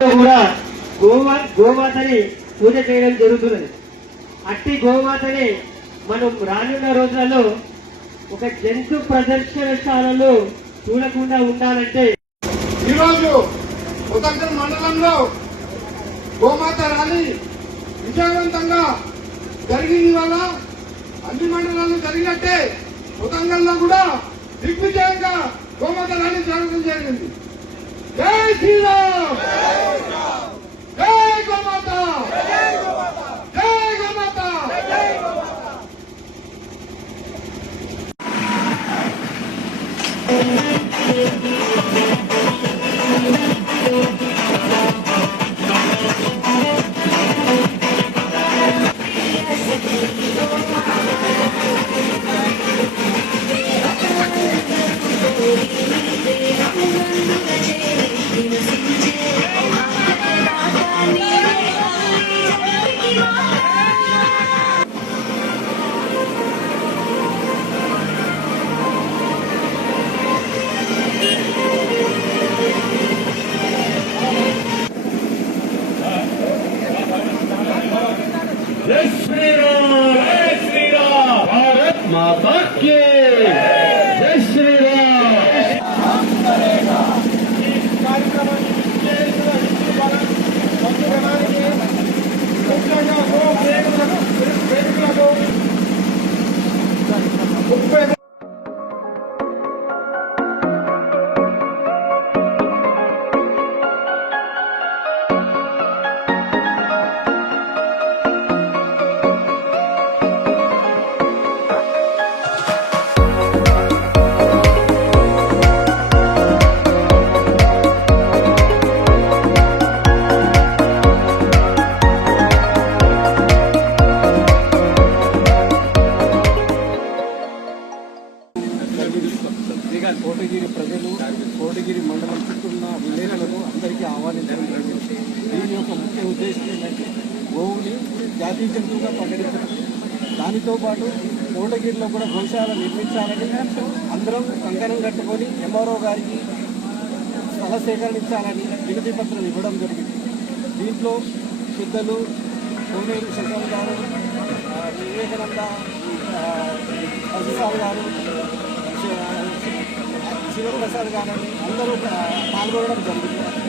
కూడా గోమాతని పూజ చేయడం జరుగుతున్నది. అట్టి గోమాతని మనం రానున్న రోజులలో ఒక జంతు ప్రదర్శనశాలలో చూడకుండా ఉండాలంటే ఈరోజు ఉదంకల్ మండలంలో గోమాత ర్యాలీ విజయవంతంగా జరిగింది. వల్ల అన్ని మండలాల్లో జరిగినట్టే ఉదంకల్లో కూడా దిగ్విజయంగా గోమాత ర్యాలీ జరగడం జరిగింది. జై శ్రీరామ్, జై గోమాత, జై గోమాత. जय श्री राम, जय श्री राम, भारत माता की जय श्री राम. కార్యక్రమాన్ని చేసిన హిందూ బలం సంఘానికి ముఖ్యంగా గో ప్రేమికులకు 30 కోటగిరి ప్రజలు కోటగిరి మండలం చుట్టూ ఉన్న విలేజ్లను అందరికీ ఆహ్వానించడం జరిగింది. దీని యొక్క ముఖ్య ఉద్దేశం ఏంటంటే గోవుని జాతీయ జంతువుగా ప్రకటించడం, దానితో పాటు కోటగిరిలో కూడా గోశాల నిర్మించాలని అందరం కంకణం కట్టుకొని ఎంఆర్ఓ గారికి స్థల సేకరించాలని వినతి పత్రం ఇవ్వడం జరిగింది. దీంట్లో పెద్దలు కోనేరు శంకర్ గారు, వివేకానంద ప్రసాద్ గారు, శివప్రసాద్ గారని అందరూ పాల్గొనడం జరిగింది.